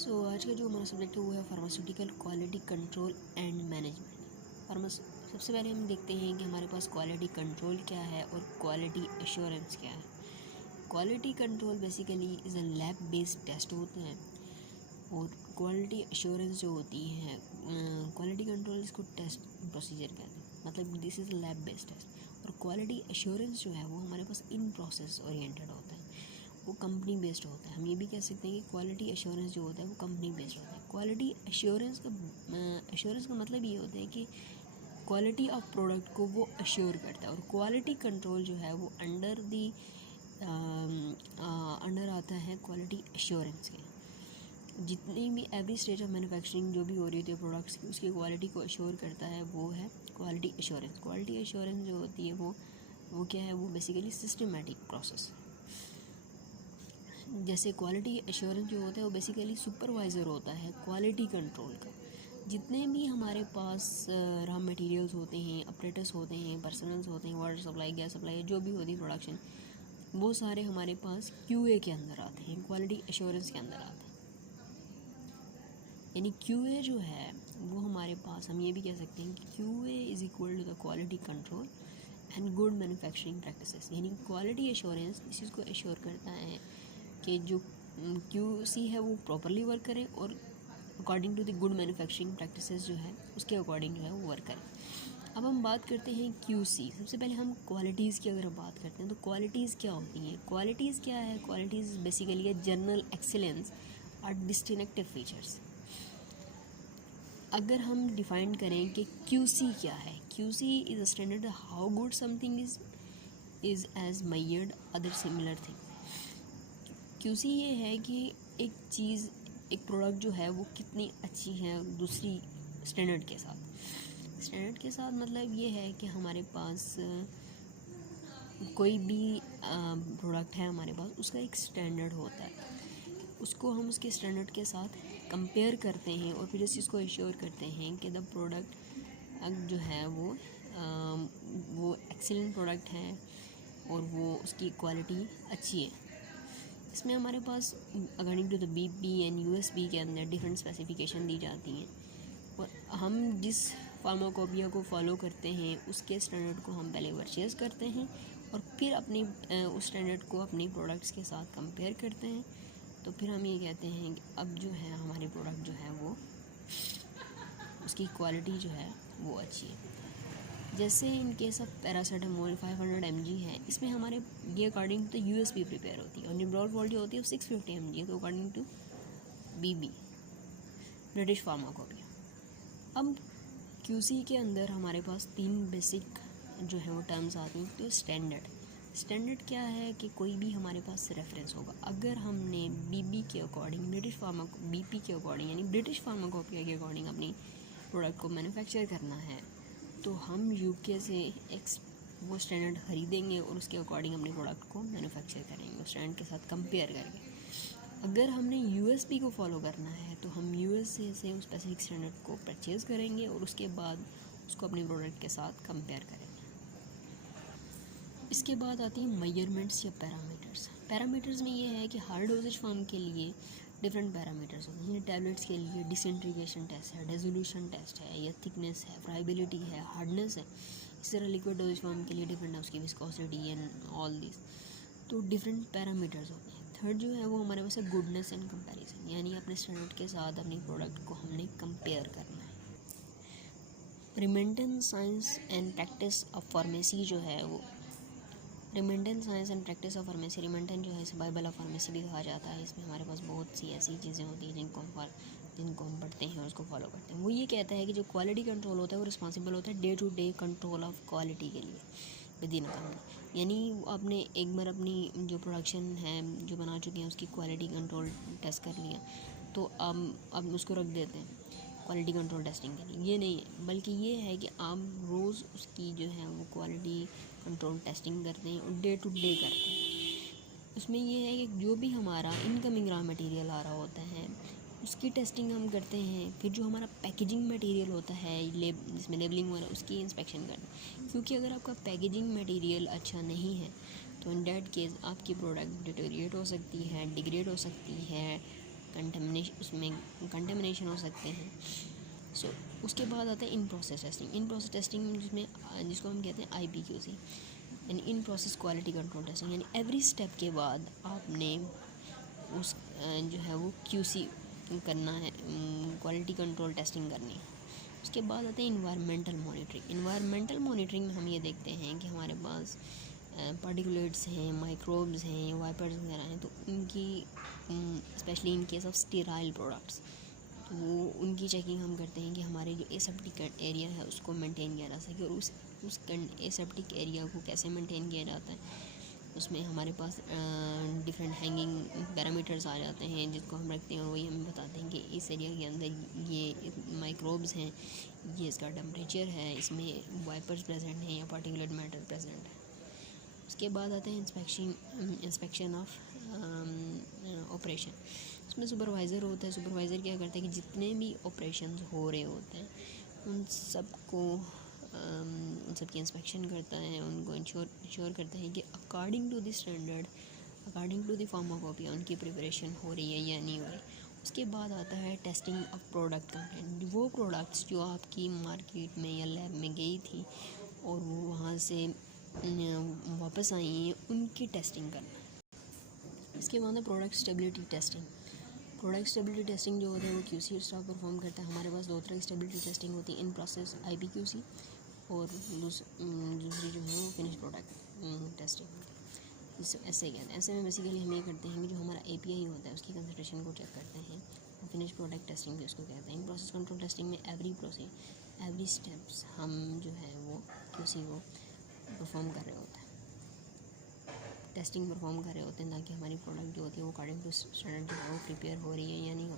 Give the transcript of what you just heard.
आज का जो हमारा सब्जेक्ट है वो है pharmaceutical quality control and management. सबसे पहले हम देखते हैं कि हमारे पास क्वालिटी कंट्रोल क्या है और क्वालिटी एश्योरेंस क्या है। Quality control basically is a lab based test होते हैं और क्वालिटी एश्योरेंस जो होती है, क्वालिटी कंट्रोल इसको टेस्ट प्रोसीजर कहते हैं, मतलब this is lab based test. और क्वालिटी एश्योरेंस जो है वो हमारे पास इन प्रोसेस ओरिएंटेड होता है, वो कंपनी बेस्ड होता है। हम ये भी कह सकते हैं कि क्वालिटी एश्योरेंस जो होता है वो कंपनी बेस्ड होता है। क्वालिटी एश्योरेंस का मतलब ये होता है कि क्वालिटी ऑफ प्रोडक्ट को वो एश्योर करता है। और क्वालिटी कंट्रोल जो है वो अंडर आता है क्वालिटी एश्योरेंस के। जितनी भी एवरी स्टेज ऑफ मैन्युफैक्चरिंग जो भी हो रही होती है प्रोडक्ट्स की, उसकी क्वालिटी को एश्योर करता है, वो है क्वालिटी एश्योरेंस। क्वालिटी एश्योरेंस जो होती है वो क्या है, वो बेसिकली सिस्टमेटिक प्रोसेस। जैसे क्वालिटी एश्योरेंस जो होता है वो बेसिकली सुपरवाइज़र होता है क्वालिटी कंट्रोल का। जितने भी हमारे पास रॉ मटेरियल्स होते हैं, ऑपरेटर्स होते हैं, पर्सनल्स होते हैं, वाटर सप्लाई, गैस सप्लाई, जो भी होती है प्रोडक्शन, वो सारे हमारे पास QA के अंदर आते हैं, क्वालिटी एश्योरेंस के अंदर आते हैं। यानी QA जो है वो हमारे पास, हम ये भी कह सकते हैं कि QA is equal to the quality control and good manufacturing practices. यानी क्वालिटी एश्योरेंस इस चीज़ को एश्योर करता है कि जो QC है वो प्रॉपरली वर्क करे और according to the good manufacturing practices जो है उसके अकॉर्डिंग जो है वो वर्क करे। अब हम बात करते हैं QC। सबसे पहले हम क्वालिटीज़ की अगर बात करते हैं तो क्वालिटीज़ क्या होती हैं। क्वालिटीज़ क्या है, क्वालिटीज़ बेसिकली है जनरल एक्सीलेंस और डिस्टिंक्टिव फीचर्स। अगर हम डिफ़ाइन करें कि QC क्या है, QC is a standard how good something is as measured other similar thing. QC ये है कि एक चीज़, एक प्रोडक्ट जो है वो कितनी अच्छी है दूसरी स्टैंडर्ड के साथ। स्टैंडर्ड के साथ मतलब ये है कि हमारे पास कोई भी प्रोडक्ट है, हमारे पास उसका एक स्टैंडर्ड होता है, उसको हम उसके स्टैंडर्ड के साथ कंपेयर करते हैं और फिर इस चीज़ को एश्योर करते हैं कि द प्रोडक्ट जो है वो एक्सीलेंट प्रोडक्ट है और वो उसकी क्वालिटी अच्छी है। इसमें हमारे पास according to the BP and USB के अंदर डिफरेंट स्पेसिफिकेशन दी जाती हैं और हम जिस फार्माकोपिया को फॉलो करते हैं उसके स्टैंडर्ड को हम पहले परचेज़ करते हैं और फिर अपनी उस स्टैंडर्ड को अपने प्रोडक्ट्स के साथ कंपेयर करते हैं। तो फिर हम ये कहते हैं कि अब जो है हमारे प्रोडक्ट जो है वो उसकी क्वालिटी जो है वो अच्छी है। जैसे in case of paracetamol 500 mg है, इसमें हमारे ये अकॉर्डिंग टू USP प्रिपेयर होती है और निब्रोलफॉल जो होती है वो 650 mg है, तो according to BB British pharmacopoeia. अब QC के अंदर हमारे पास 3 बेसिक जो है वो टर्म्स आती हैं। तो स्टैंडर्ड क्या है कि कोई भी हमारे पास रेफरेंस होगा। अगर हमने BB के अकॉर्डिंग BP के अकॉर्डिंग यानी ब्रिटिश फार्माकोपिया के अकॉर्डिंग अपनी प्रोडक्ट को मैन्युफैक्चर करना है तो हम UK से वो स्टैंडर्ड खरीदेंगे और उसके अकॉर्डिंग अपने प्रोडक्ट को मैन्युफैक्चर करेंगे उस स्टैंडर्ड के साथ कंपेयर करके। अगर हमने USP को फॉलो करना है तो हम USA से उस स्पेसिफिक स्टैंडर्ड को परचेज़ करेंगे और उसके बाद उसको अपने प्रोडक्ट के साथ कंपेयर करेंगे। इसके बाद आती हैं मेजरमेंट्स या पैरामीटर्स में ये है कि हर डोजेज फॉर्म के लिए डिफरेंट पैरामीटर्स होते हैं। टैबलेट्स के लिए डिसइंटीग्रेशन टेस्ट है, रेजोल्यूशन टेस्ट है, या थिकनेस है, फ्राइबिलिटी है, हार्डनेस है। इस तरह लिक्विड डोजेज फॉर्म के लिए डिफरेंट है उसकी विस्कोसिटी एंड ऑल दिस। तो डिफरेंट पैरामीटर्स होते हैं। थर्ड जो है वो हमारे पास है गुडनेस एंड कंपैरिजन, यानी अपने स्टैंडर्ड के साथ अपनी प्रोडक्ट को हमने कंपेयर करना है। Remington science and practice of pharmacy जो है वो Remington science and practice of pharmacy, Remington जो है इसे बाइबल ऑफ फार्मेसी भी कहा जाता है। इसमें हमारे पास बहुत सी ऐसी चीज़ें होती हैं जिनको हम पढ़ते हैं और उसको फॉलो करते हैं। वो ये कहता है कि जो क्वालिटी कंट्रोल होता है वो रिस्पॉन्सिबल होता है day to day control of quality के लिए विद इन कंपनी। यानी आपने एक बार अपनी जो प्रोडक्शन है जो बना चुके हैं उसकी क्वालिटी कंट्रोल टेस्ट कर लिया तो अब उसको रख देते हैं क्वालिटी कंट्रोल टेस्टिंग के लिए। ये नहीं है, बल्कि ये है कि आप रोज़ उसकी जो है वो क्वालिटी कंट्रोल टेस्टिंग करते हैं और डे टू डे करते हैं। उसमें ये है कि जो भी हमारा इनकमिंग रॉ मटेरियल आ रहा होता है उसकी टेस्टिंग हम करते हैं। फिर जो हमारा पैकेजिंग मटेरियल होता है जिसमें लेबलिंग वगैरह उसकी इंस्पेक्शन करते हैं, क्योंकि अगर आपका पैकेजिंग मटेरियल अच्छा नहीं है तो इन डैट केस आपकी प्रोडक्ट डिटेरिएट हो सकती है, डिग्रेड हो सकती है, उसमें कंटेमिनेशन हो सकते हैं। सो उसके बाद आता है in process testing. In process testing जिसको हम कहते हैं IPQC, यानी in process quality control testing, यानी एवरी स्टेप के बाद आपने उस जो है वो QC करना है, क्वालिटी कंट्रोल टेस्टिंग करनी है। उसके बाद आते हैं इन्वायरमेंटल मॉनिटरिंग। इन्वायरमेंटल मॉनिटरिंग में हम ये देखते हैं कि हमारे पास पार्टिकुलेट्स हैं, माइक्रोब्स हैं, वाइपर्स वगैरह हैं, तो उनकी specially in case of sterile products, तो वो उनकी चेकिंग हम करते हैं कि हमारे जो एसेप्टिक एरिया है उसको मेंटेन किया जा सके। और उस एसेप्टिक एरिया को कैसे मेंटेन किया जाता है, उसमें हमारे पास डिफरेंट हैंगिंग पैरामीटर्स आ जाते हैं जिसको हम रखते हैं, और वही हमें बताते हैं कि इस एरिया के अंदर ये माइक्रोब्स हैं, ये इसका टेम्परेचर है, इसमें वाइपर्स प्रेजेंट हैं या पार्टिकुलेट मैटर प्रेजेंट है। उसके बाद आते हैं इंस्पेक्शन ऑफ ऑपरेशन। उसमें सुपरवाइज़र होता है। सुपरवाइज़र क्या करता है कि जितने भी ऑपरेशंस हो रहे होते हैं उन सबकी इंस्पेक्शन करता है, उनको इंश्योर करता है कि according to the standard, according to the pharmacopoeia उनकी प्रिपरेशन हो रही है या नहीं हो रही। उसके बाद आता है टेस्टिंग ऑफ प्रोडक्ट कंटेंट। वो प्रोडक्ट्स जो आपकी मार्केट में या लैब में गई थी और वो वहाँ से वापस आई हैं, उनकी टेस्टिंग करना। इसके बाद है product stability testing. Product stability testing जो होता है वो QC स्टाफ परफॉर्म करता है। हमारे पास 2 तरह की स्टेबिलिटी टेस्टिंग होती है, इन प्रोसेस IPQC, और दूसरी जो है वो फिनिश प्रोडक्ट टेस्टिंग। ऐसे कहते हैं। ऐसे में बेसिकली हम ये करते हैं कि जो हमारा API होता है उसकी कंसंट्रेशन को चेक करते हैं, और फिनिश प्रोडक्ट टेस्टिंग भी उसको कहते हैं। इन प्रोसेस कंट्रोल टेस्टिंग में एवरी स्टेप्स हम जो है वो QC को परफॉर्म कर रहे होते हैं, टेस्टिंग परफॉर्म कर रहे होते हैं, ताकि हमारी प्रोडक्ट जो होती है वो अकॉर्डिंग टू स्टैंडर्ड जो है वो प्रिपेयर हो रही है या नहीं